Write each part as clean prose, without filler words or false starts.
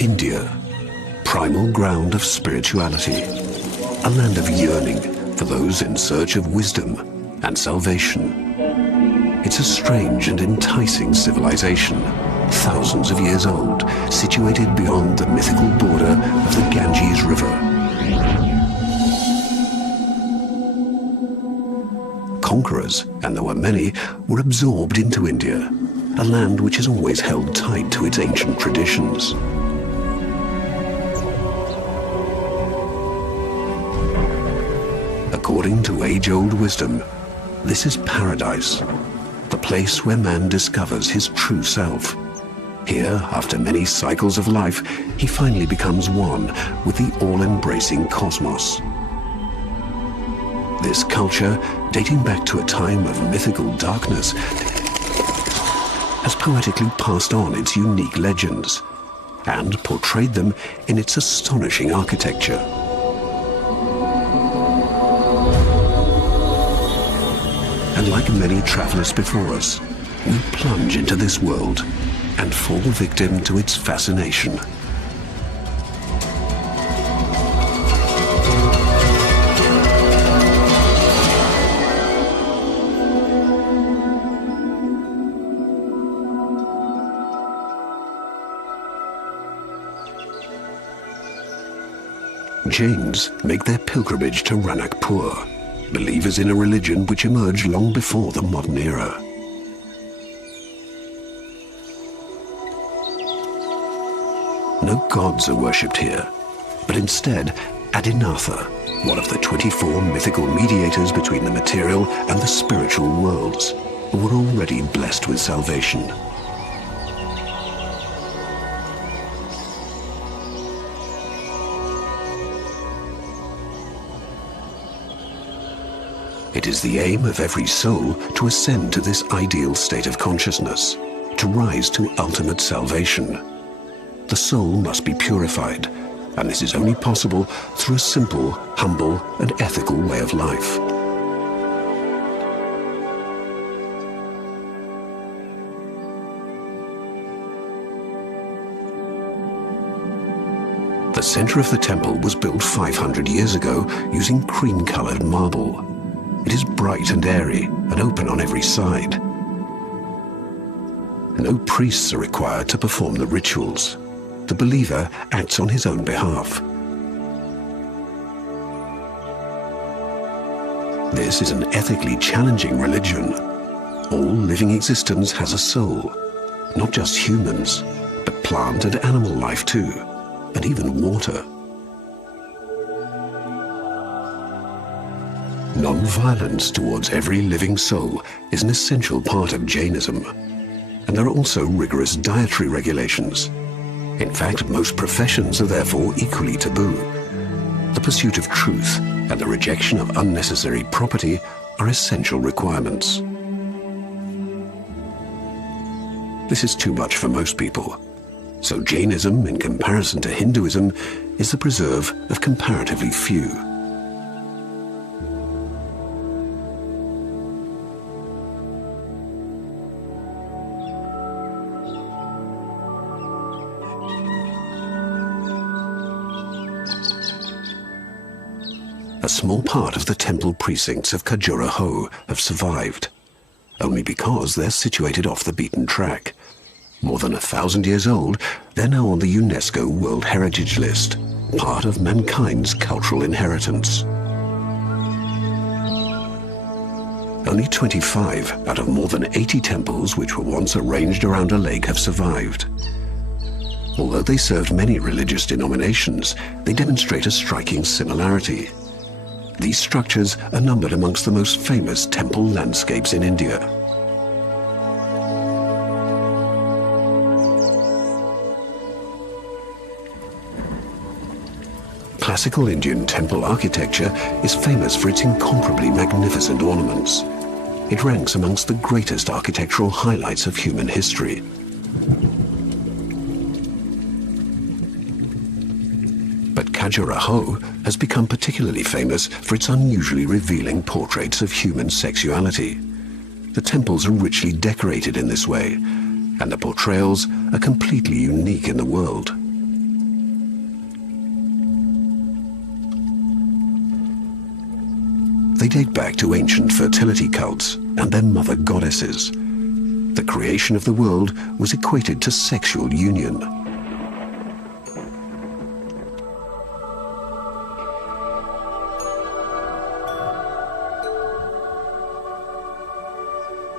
India, primal ground of spirituality, a land of yearning for those in search of wisdom and salvation. It's a strange and enticing civilization, thousands of years old, situated beyond the mythical border of the Ganges River. Conquerors, and there were many, were absorbed into India, a land which has always held tight to its ancient traditions. According to age-old wisdom, this is paradise, the place where man discovers his true self. Here, after many cycles of life, he finally becomes one with the all-embracing cosmos. This culture, dating back to a time of mythical darkness, has poetically passed on its unique legends and portrayed them in its astonishing architecture. And like many travelers before us, we plunge into this world and fall victim to its fascination. Jains make their pilgrimage to Ranakpur, believers in a religion which emerged long before the modern era. No gods are worshipped here, but instead Adinatha, one of the 24 mythical mediators between the material and the spiritual worlds, who were already blessed with salvation. It is the aim of every soul to ascend to this ideal state of consciousness, to rise to ultimate salvation. The soul must be purified, and this is only possible through a simple, humble, and ethical way of life. The center of the temple was built 500 years ago using cream-colored marble. It is bright and airy and open on every side. No priests are required to perform the rituals. The believer acts on his own behalf. This is an ethically challenging religion. All living existence has a soul, not just humans, but plant and animal life too, and even water. Non-violence towards every living soul is an essential part of Jainism, and there are also rigorous dietary regulations. In fact, most professions are therefore equally taboo. The pursuit of truth and the rejection of unnecessary property are essential requirements. This is too much for most people, so Jainism, in comparison to Hinduism, is the preserve of comparatively few. A small part of the temple precincts of Khajuraho have survived, only because they're situated off the beaten track. More than 1,000 years old, they're now on the UNESCO World Heritage List, part of mankind's cultural inheritance. Only 25 out of more than 80 temples which were once arranged around a lake have survived. Although they served many religious denominations, they demonstrate a striking similarity. These structures are numbered amongst the most famous temple landscapes in India. Classical Indian temple architecture is famous for its incomparably magnificent ornaments. It ranks amongst the greatest architectural highlights of human history. But Khajuraho has become particularly famous for its unusually revealing portraits of human sexuality. The temples are richly decorated in this way, and the portrayals are completely unique in the world. They date back to ancient fertility cults and their mother goddesses. The creation of the world was equated to sexual union.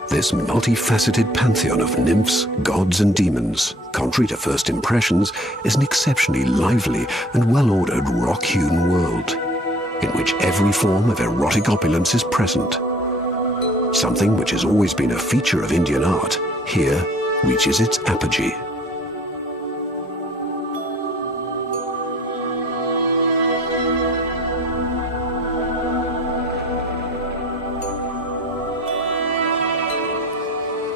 This multifaceted pantheon of nymphs, gods and demons, contrary to first impressions, is an exceptionally lively and well-ordered rock-hewn world, in which every form of erotic opulence is present. Something which has always been a feature of Indian art, here reaches its apogee.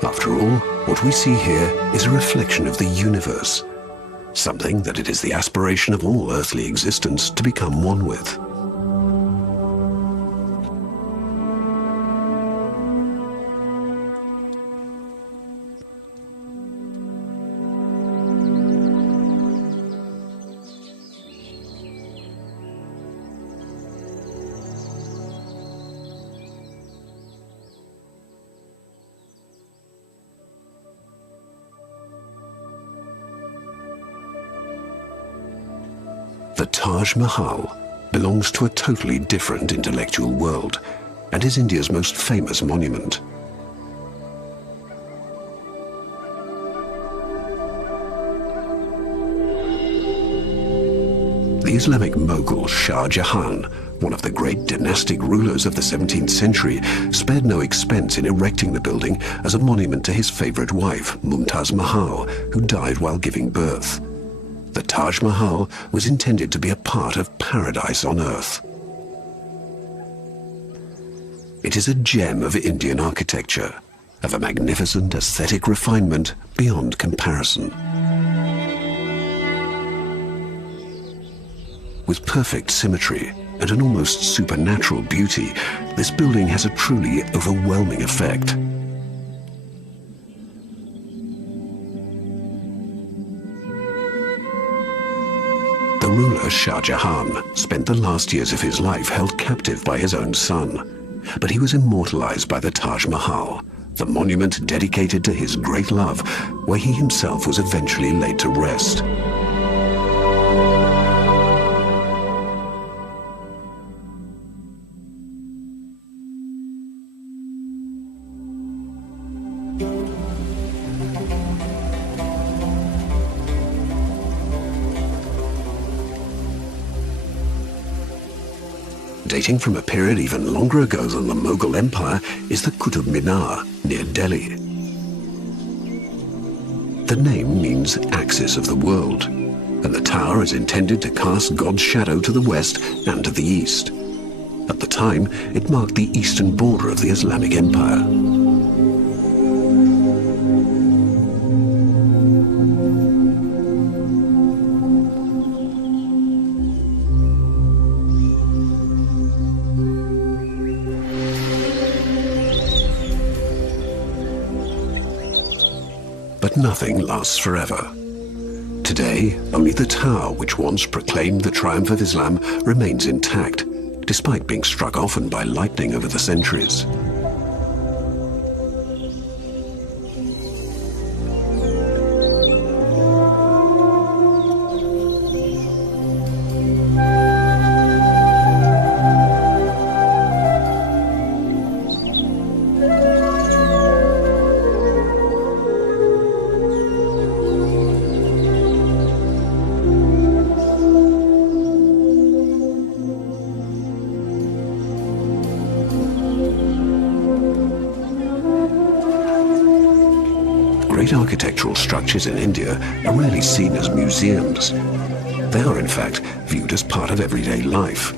After all, what we see here is a reflection of the universe, something that it is the aspiration of all earthly existence to become one with. The Taj Mahal belongs to a totally different intellectual world and is India's most famous monument. The Islamic Mughal Shah Jahan, one of the great dynastic rulers of the 17th century, spared no expense in erecting the building as a monument to his favorite wife, Mumtaz Mahal, who died while giving birth. The Taj Mahal was intended to be a part of paradise on earth. It is a gem of Indian architecture, of a magnificent aesthetic refinement beyond comparison. With perfect symmetry and an almost supernatural beauty, this building has a truly overwhelming effect. The ruler Shah Jahan spent the last years of his life held captive by his own son, but he was immortalized by the Taj Mahal, the monument dedicated to his great love, where he himself was eventually laid to rest. Dating from a period even longer ago than the Mughal Empire is the Qutub Minar near Delhi. The name means axis of the world, and the tower is intended to cast God's shadow to the west and to the east. At the time, it marked the eastern border of the Islamic Empire. But nothing lasts forever. Today, only the tower, which once proclaimed the triumph of Islam, remains intact, despite being struck often by lightning over the centuries. Great architectural structures in India are rarely seen as museums. They are, in fact, viewed as part of everyday life.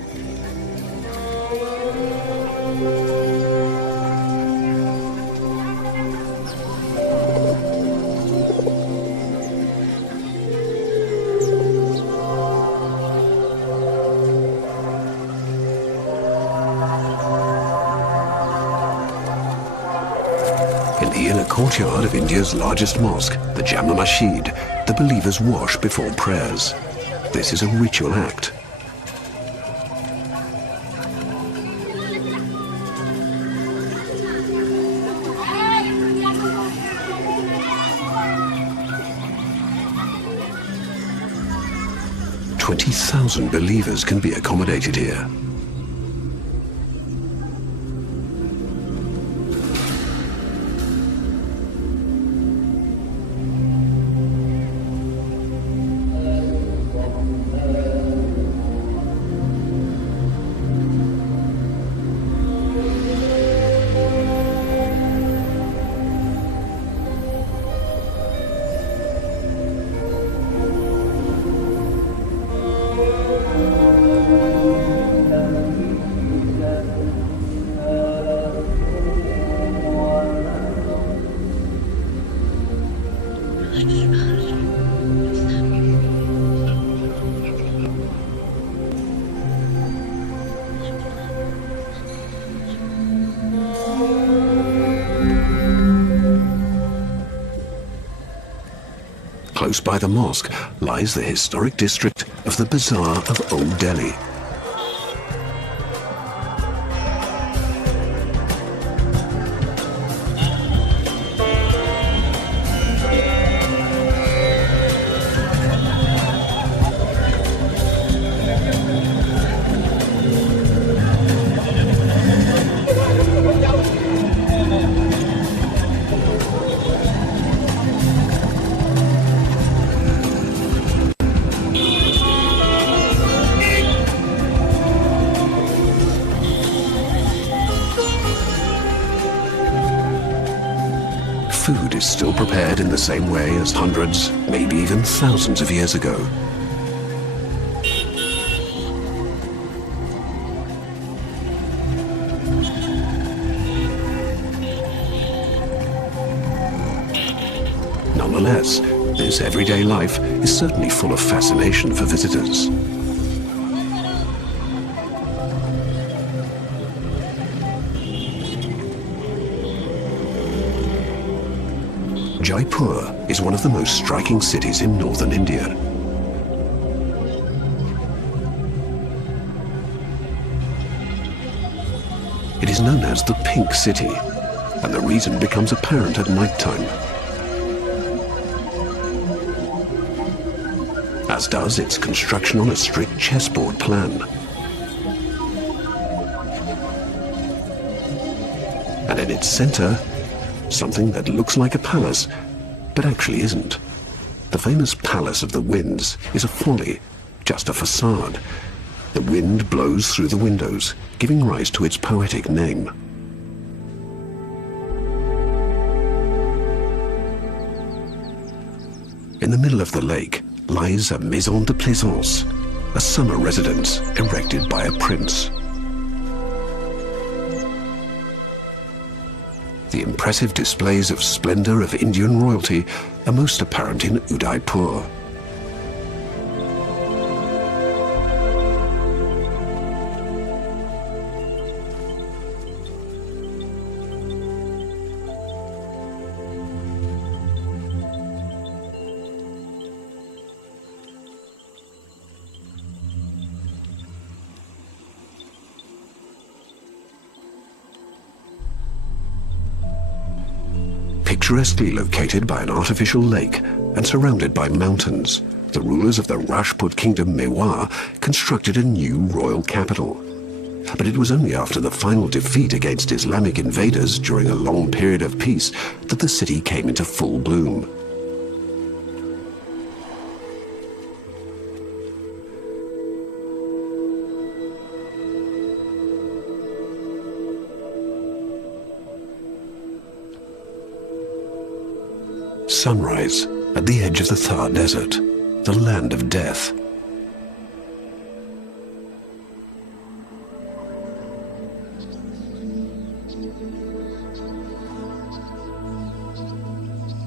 In the inner courtyard of India's largest mosque, the Jama Masjid, the believers wash before prayers. This is a ritual act. 20,000 believers can be accommodated here. Close by the mosque lies the historic district of the Bazaar of Old Delhi. Food is still prepared in the same way as hundreds, maybe even thousands of years ago. Nonetheless, this everyday life is certainly full of fascination for visitors. Jaipur is one of the most striking cities in northern India. It is known as the Pink City, and the reason becomes apparent at night time. As does its construction on a strict chessboard plan. And in its center, something that looks like a palace, but actually isn't. The famous Palace of the Winds is a folly, just a facade. The wind blows through the windows, giving rise to its poetic name. In the middle of the lake lies a maison de plaisance, a summer residence erected by a prince. The impressive displays of splendor of Indian royalty are most apparent in Udaipur. Picturesquely located by an artificial lake and surrounded by mountains, the rulers of the Rajput kingdom Mewar constructed a new royal capital. But it was only after the final defeat against Islamic invaders during a long period of peace that the city came into full bloom. Sunrise at the edge of the Thar Desert, the land of death.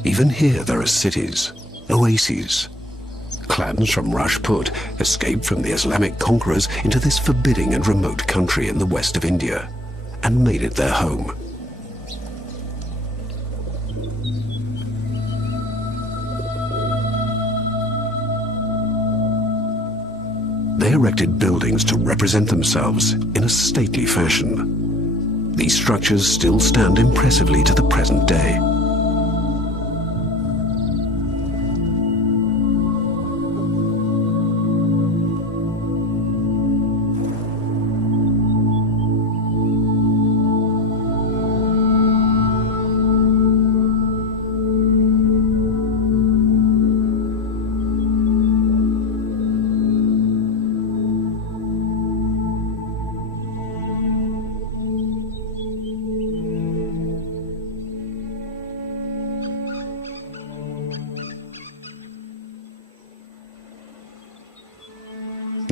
Even here there are cities, oases. Clans from Rajput escaped from the Islamic conquerors into this forbidding and remote country in the west of India and made it their home. They erected buildings to represent themselves in a stately fashion. These structures still stand impressively to the present day.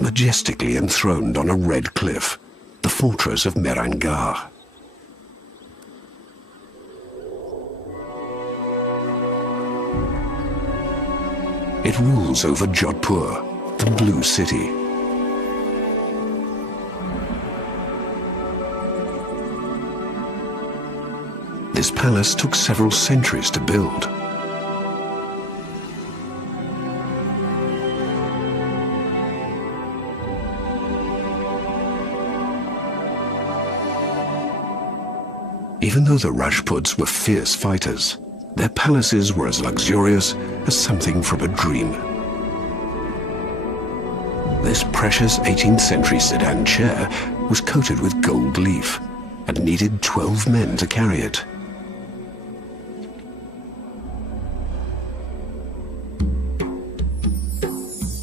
majestically enthroned on a red cliff, the fortress of Mehrangarh. It rules over Jodhpur, the Blue City. This palace took several centuries to build. Even though the Rajputs were fierce fighters, their palaces were as luxurious as something from a dream. This precious 18th century sedan chair was coated with gold leaf and needed 12 men to carry it.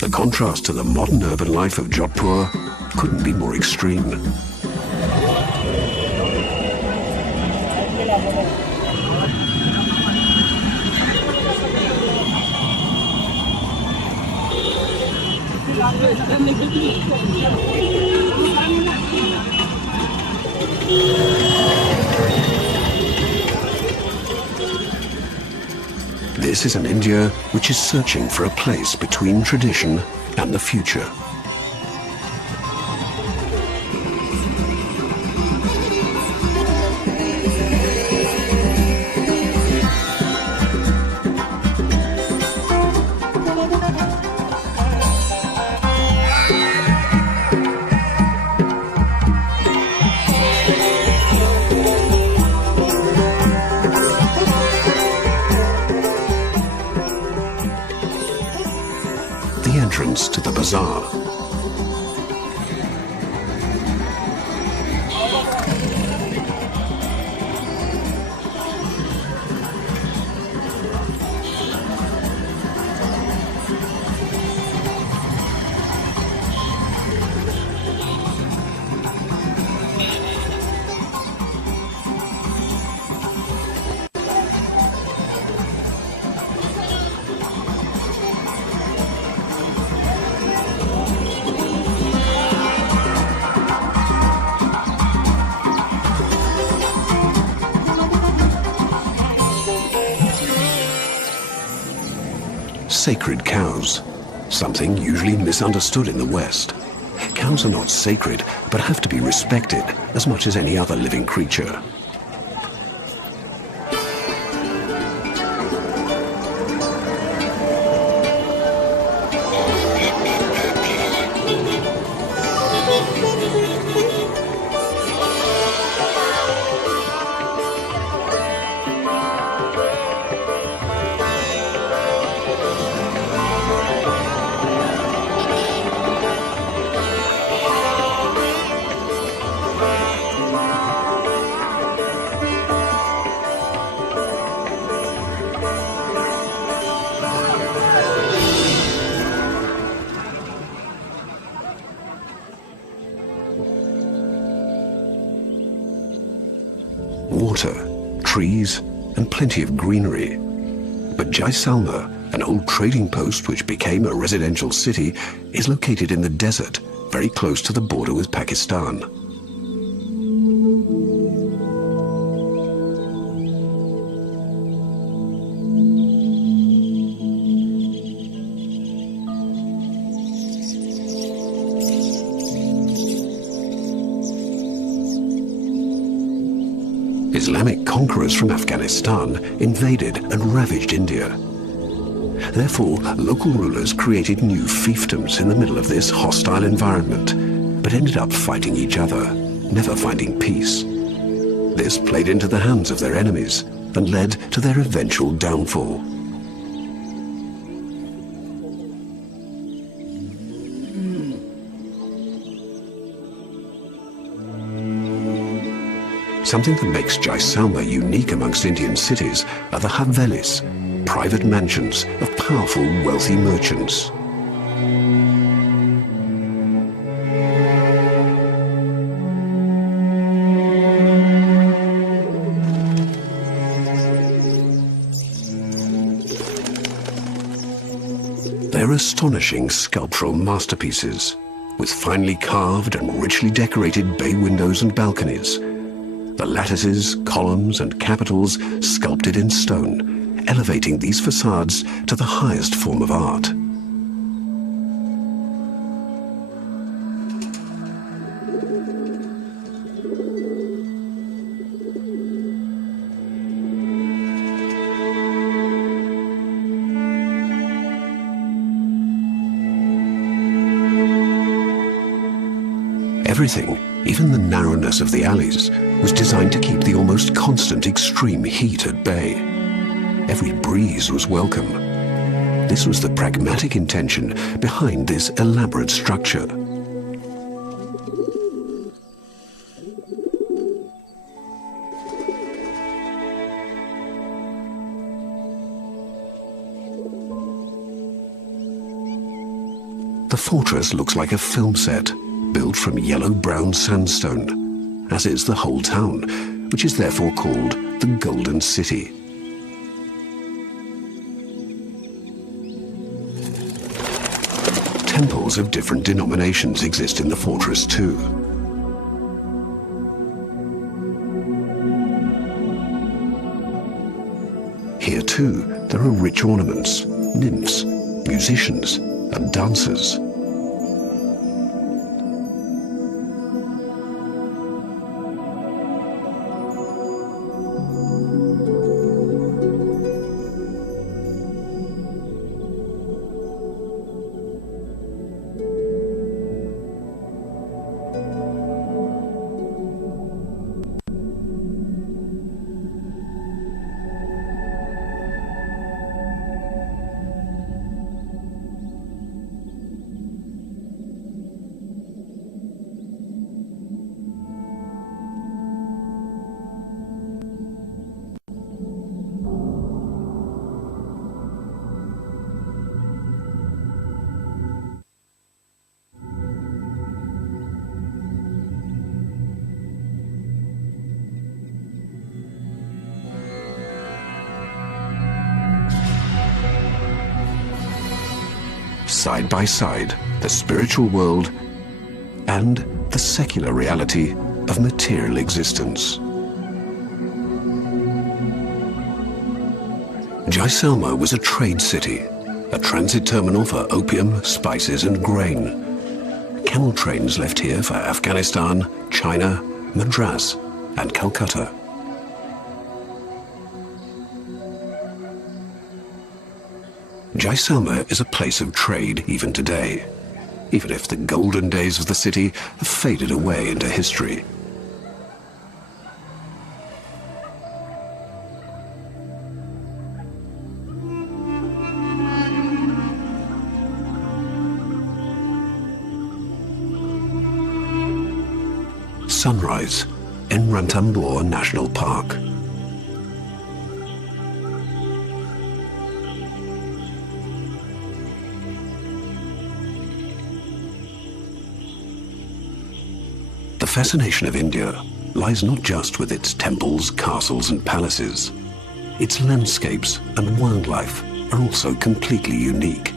The contrast to the modern urban life of Jodhpur couldn't be more extreme. This is an India which is searching for a place between tradition and the future. Entrance to the bazaar. Sacred cows, something usually misunderstood in the West. Cows are not sacred, but have to be respected as much as any other living creature. Water, trees, and plenty of greenery. But Jaisalmer, an old trading post which became a residential city, is located in the desert, very close to the border with Pakistan. Islamic conquerors from Afghanistan invaded and ravaged India. Therefore, local rulers created new fiefdoms in the middle of this hostile environment, but ended up fighting each other, never finding peace. This played into the hands of their enemies and led to their eventual downfall. Something that makes Jaisalmer unique amongst Indian cities are the Havelis, private mansions of powerful, wealthy merchants. They're astonishing sculptural masterpieces, with finely carved and richly decorated bay windows and balconies. The lattices, columns, and capitals sculpted in stone, elevating these facades to the highest form of art. Everything, even the narrowness of the alleys, was designed to keep the almost constant extreme heat at bay. Every breeze was welcome. This was the pragmatic intention behind this elaborate structure. The fortress looks like a film set, built from yellow-brown sandstone, as is the whole town, which is therefore called the Golden City. Temples of different denominations exist in the fortress too. Here too, there are rich ornaments, nymphs, musicians, and dancers. Side by side, the spiritual world and the secular reality of material existence. Jaisalmer was a trade city, a transit terminal for opium, spices, and grain. Camel trains left here for Afghanistan, China, Madras, and Calcutta. Jaisalmer is a place of trade even today, even if the golden days of the city have faded away into history. Sunrise in Ranthambore National Park. The fascination of India lies not just with its temples, castles, and palaces. Its landscapes and wildlife are also completely unique.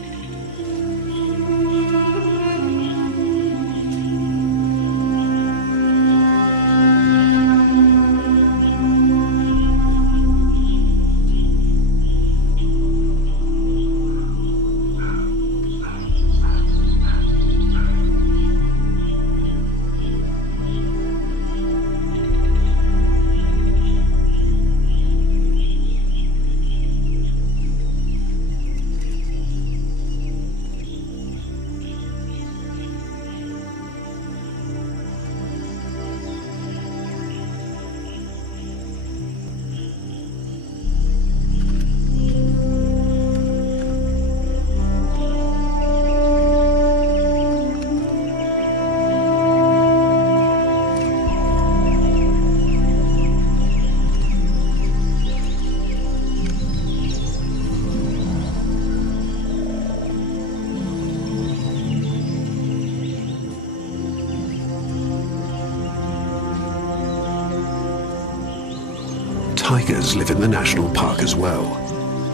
Tigers live in the national park as well,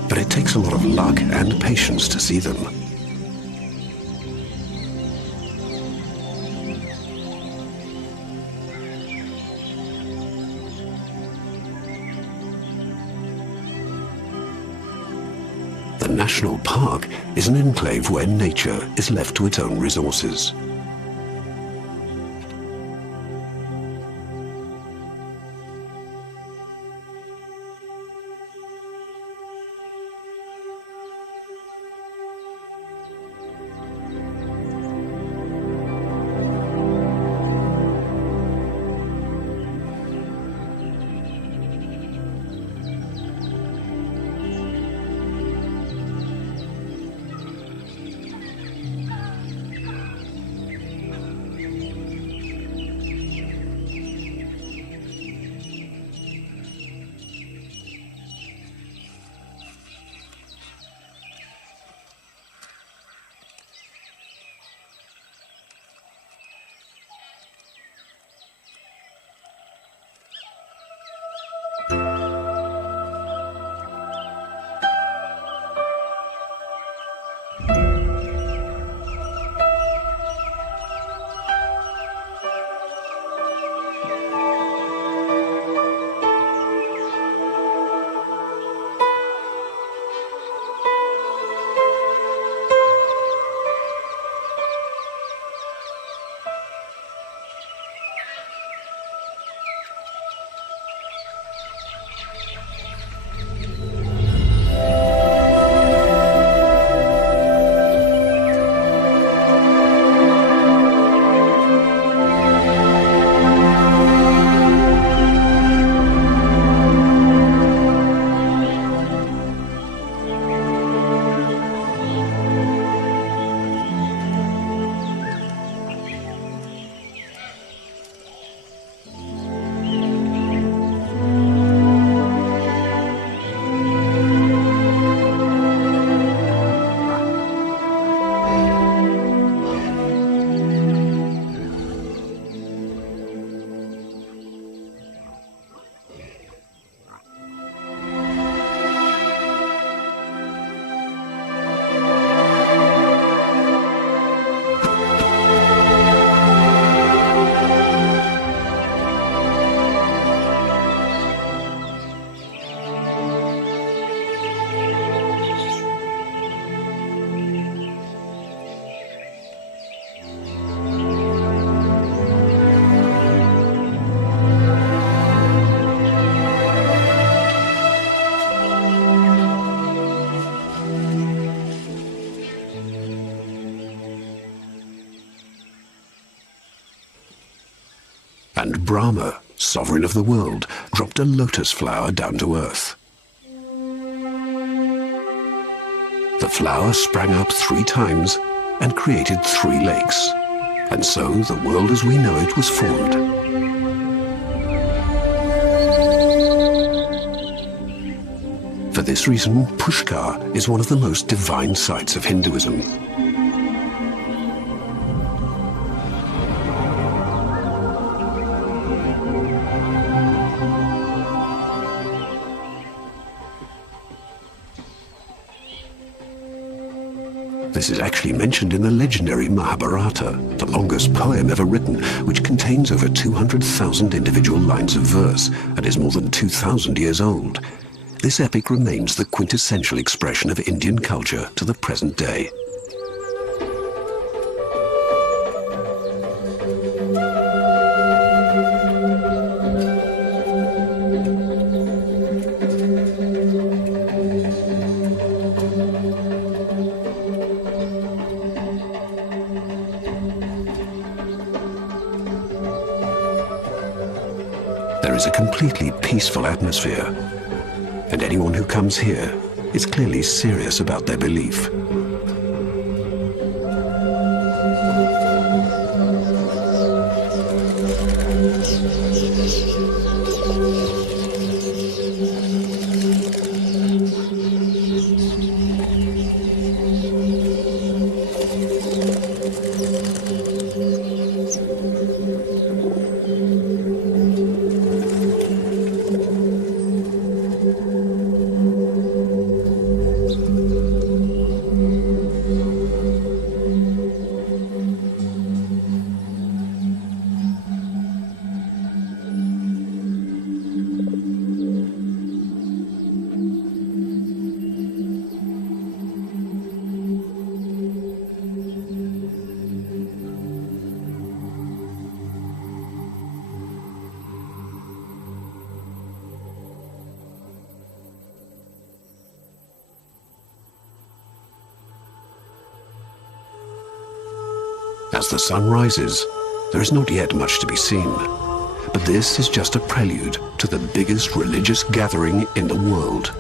but it takes a lot of luck and patience to see them. national park is an enclave where nature is left to its own resources. And Brahma, sovereign of the world, dropped a lotus flower down to earth. The flower sprang up 3 times and created 3 lakes, and so the world as we know it was formed. For this reason, Pushkar is one of the most divine sites of Hinduism. This is actually mentioned in the legendary Mahabharata, the longest poem ever written, which contains over 200,000 individual lines of verse and is more than 2,000 years old. This epic remains the quintessential expression of Indian culture to the present day. There is a completely peaceful atmosphere, and anyone who comes here is clearly serious about their belief. As the sun rises, there is not yet much to be seen, but this is just a prelude to the biggest religious gathering in the world.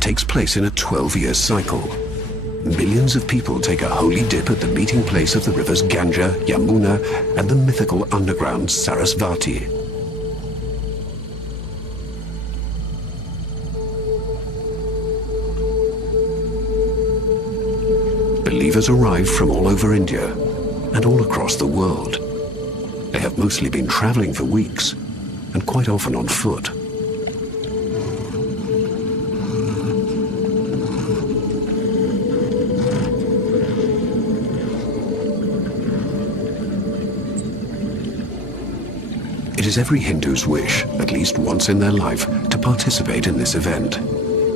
Takes place in a 12-year cycle. Millions of people take a holy dip at the meeting place of the rivers Ganga, Yamuna, and the mythical underground Sarasvati. Believers arrive from all over India and all across the world. They have mostly been traveling for weeks, and quite often on foot. It is every Hindu's wish, at least once in their life, to participate in this event,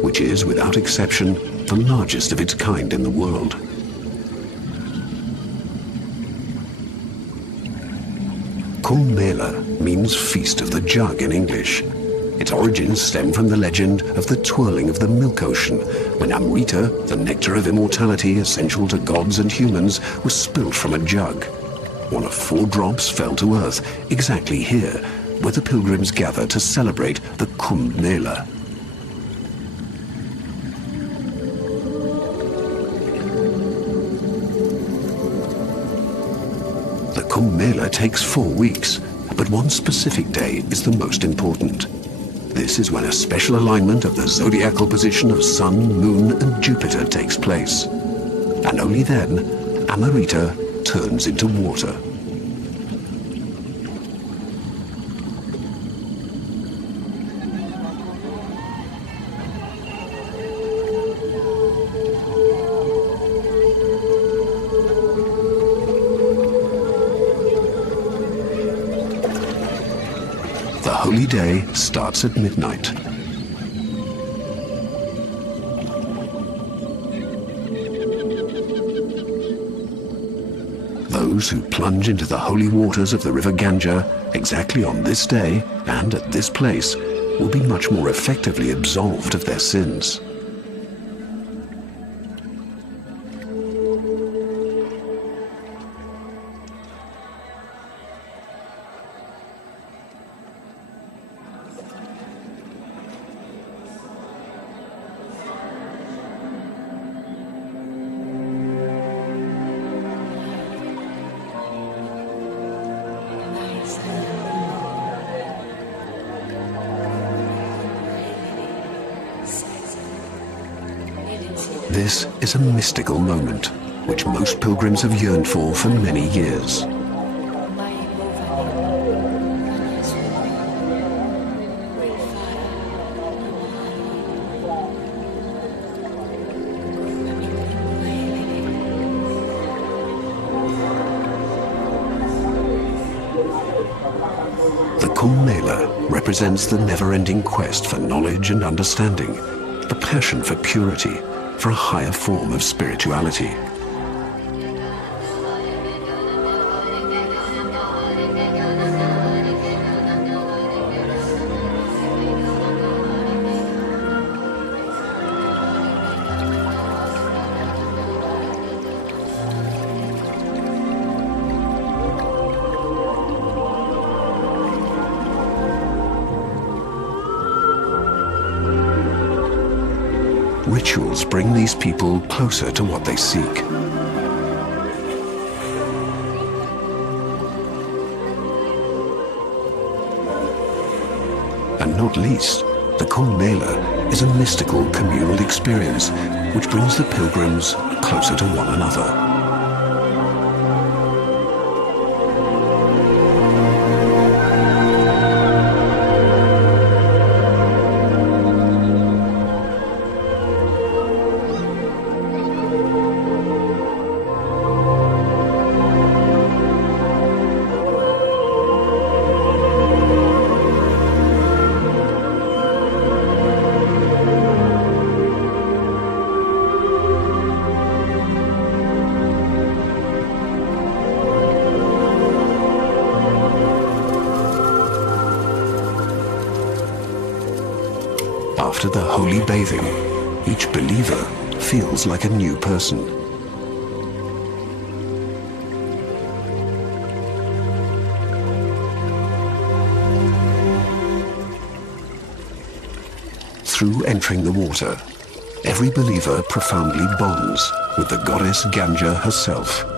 which is, without exception, the largest of its kind in the world. Kumbh Mela means Feast of the Jug in English. Its origins stem from the legend of the twirling of the milk ocean, when Amrita, the nectar of immortality essential to gods and humans, was spilt from a jug. One of 4 drops fell to earth, exactly here, where the pilgrims gather to celebrate the Kumbh Mela. The Kumbh Mela takes 4 weeks, but one specific day is the most important. This is when a special alignment of the zodiacal position of Sun, Moon, and Jupiter takes place. And only then, Amrita turns into water. The holy day starts at midnight. Those who plunge into the holy waters of the river Ganga exactly on this day and at this place will be much more effectively absolved of their sins. This is a mystical moment, which most pilgrims have yearned for many years. The Kumbh Mela represents the never-ending quest for knowledge and understanding, the passion for purity, for a higher form of spirituality. Rituals bring these people closer to what they seek. And not least, the Kumbh Mela is a mystical communal experience which brings the pilgrims closer to one another. After the holy bathing, each believer feels like a new person. Through entering the water, every believer profoundly bonds with the goddess Ganga herself.